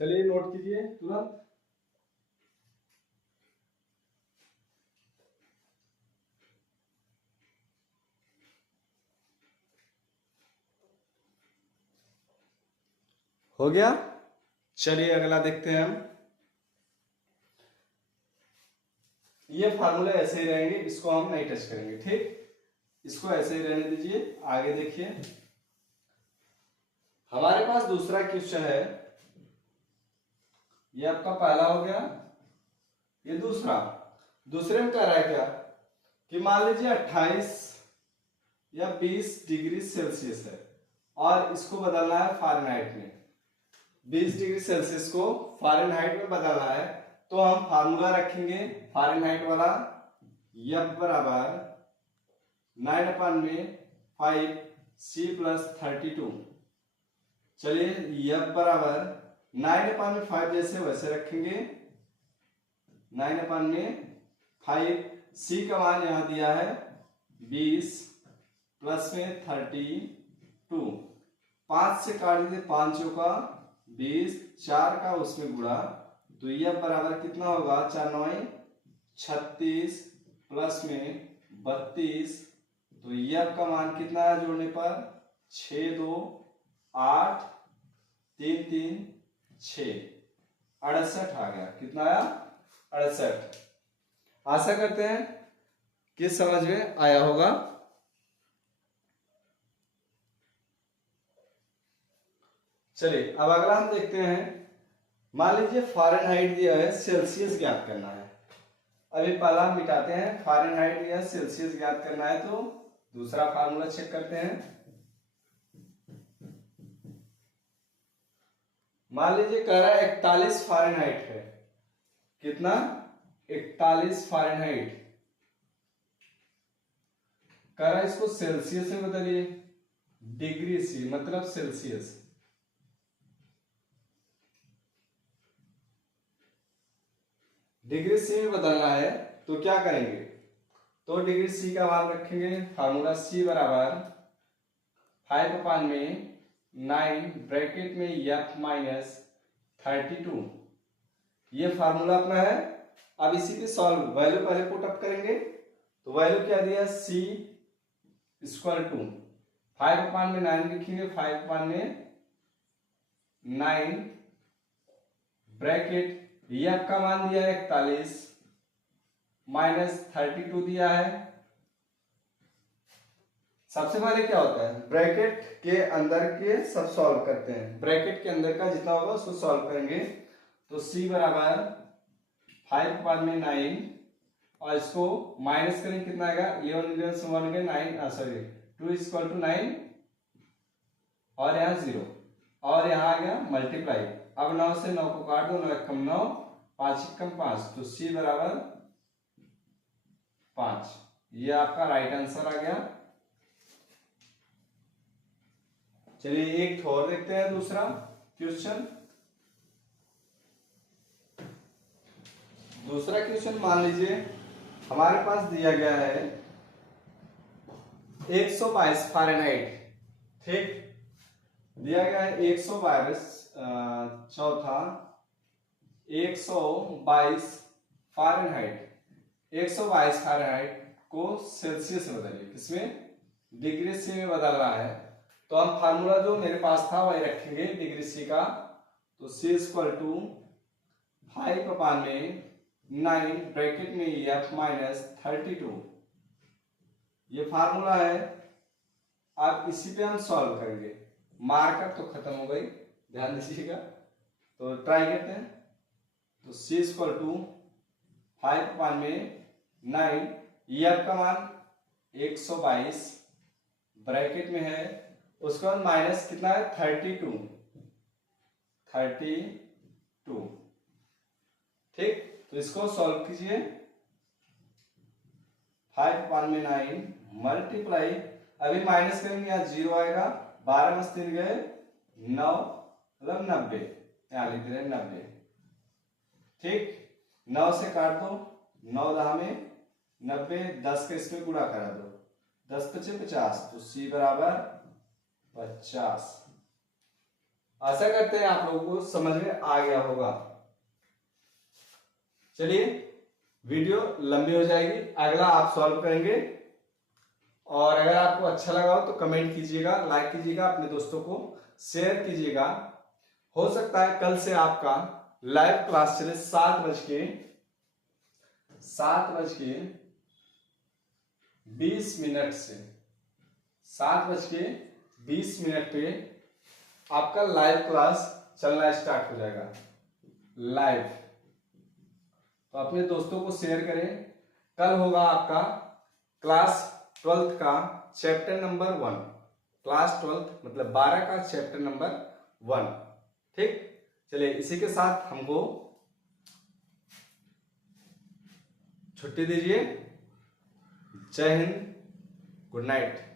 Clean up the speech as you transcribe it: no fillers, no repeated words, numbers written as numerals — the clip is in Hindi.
चलिए नोट कीजिए तुरंत। हो गया। चलिए अगला देखते हैं हम। ये फार्मूला ऐसे ही रहेंगे, इसको हम नहीं टच करेंगे, ठीक। इसको ऐसे ही रहने दीजिए। आगे देखिए, हमारे पास दूसरा क्वेश्चन है। ये आपका पहला हो गया, ये दूसरा। दूसरे में कह रहा है क्या कि मान लीजिए 28 या 20 डिग्री सेल्सियस है और इसको बदलना है फ़ारेनहाइट में। 20 डिग्री सेल्सियस को फ़ारेनहाइट में बदलना है, तो हम फार्मूला रखेंगे फ़ारेनहाइट वाला। F बराबर 9/5C+32। चलिए F बराबर 9/5 जैसे वैसे रखेंगे। 9/5, C का मान यहां दिया है 20 प्लस में 32। 5 से काट दीजिए, 5 चौका 20, 4 का उसमें गुणा, तो यह बराबर कितना होगा, 4 9 36 प्लस में 32। तो यह का मान कितना है जोड़ने पर, 6 2 8 3 3 6, 68 आ गया। कितना आया, 68। आशा करते हैं कि समझ में आया होगा। चलिए अब अगला हम देखते हैं। मान लीजिए फ़ारेनहाइट दिया है, सेल्सियस ज्ञात करना है। अभी पहला हम मिटाते हैं। फ़ारेनहाइट दिया है, सेल्सियस ज्ञात करना है, तो दूसरा फार्मूला चेक करते हैं। मान लीजिए कह रहा है 41 फ़ारेनहाइट है। कितना, 41 फ़ारेनहाइट। कह रहा है इसको सेल्सियस में बदलिए। डिग्री सी मतलब सेल्सियस। डिग्री सी में बदलना है तो क्या करेंगे, तो डिग्री सी का मान रखेंगे। फार्मूला सी बराबर 5/9 ब्रैकेट में F माइनस 32। ये फार्मूला अपना है। अब इसी पे सॉल्व, वैल्यू पहले पुट अप करेंगे। तो वैल्यू क्या दिया, C इक्वल टू 5/9 लिखेंगे। 5/9 ब्रैकेट, F का मान दिया है 41 माइनस 32 दिया है। सबसे पहले क्या होता है, ब्रैकेट के अंदर के सब सॉल्व करते हैं। ब्रैकेट के अंदर का जितना होगा उसको सॉल्व करेंगे। तो C बराबर 5/9 और इसको माइनस करेंगे, कितना आएगा, 11 1 के 9 सॉरी 2 इक्वल टू 9 और यहाँ 0 और यहाँ आ गया मल्टीप्लाई। अब 9 से 9 को काट दो, 9 1 कम 9, 5 1 कम 5, तो C बराबर 5। ये आपका राइट आंसर आ गया। चलिए एक और देखते हैं, दूसरा क्वेश्चन। दूसरा क्वेश्चन मान लीजिए हमारे पास दिया गया है 122 फ़ारेनहाइट, ठीक। दिया गया है 122, चौथा 122 फ़ारेनहाइट। 122 फ़ारेनहाइट को सेल्सियस में बदलिए। किसमें, डिग्री सी में बदल रहा है। तो हम फार्मूला जो मेरे पास था वही रखेंगे डिग्री सी का। तो C इक्वल टू 5/9 ब्रैकेट में F माइनस 32। ये फार्मूला है। अब इसी पे हम सॉल्व करेंगे। मार्कर तो खत्म हो गई, ध्यान दीजिएगा। तो ट्राई करते हैं। तो C इक्वल टू 5/9, F का मान 122 ब्रैकेट में है, उसके बाद माइनस कितना है 32, ठीक। तो इसको सॉल्व कीजिए। 5/9 मल्टीप्लाई, अभी माइनस करेंगे यहाँ 0 आएगा। 12 में 3 गए 9 मतलब 90, यहाँ लिख रहे 90, ठीक। 9 से काट दो, 9 10 में 90, 10 के इसमें गुणा करा दो, 10 × 5 = 50। तो C बराबर 50। आशा करते हैं आप लोगों को समझ में आ गया होगा। चलिए, वीडियो लंबी हो जाएगी, अगला आप सॉल्व करेंगे। और अगर आपको अच्छा लगा हो तो कमेंट कीजिएगा, लाइक कीजिएगा, अपने दोस्तों को शेयर कीजिएगा। हो सकता है कल से आपका लाइव क्लास चले 7:20 से 7:20 पे आपका लाइव क्लास चलना स्टार्ट हो जाएगा लाइव। तो अपने दोस्तों को शेयर करें। कल होगा आपका क्लास 12th का चैप्टर नंबर 1, क्लास 12th मतलब 12 का चैप्टर नंबर 1। ठीक, चलिए इसी के साथ हमको छुट्टी दीजिए। जय हिंद, गुड नाइट।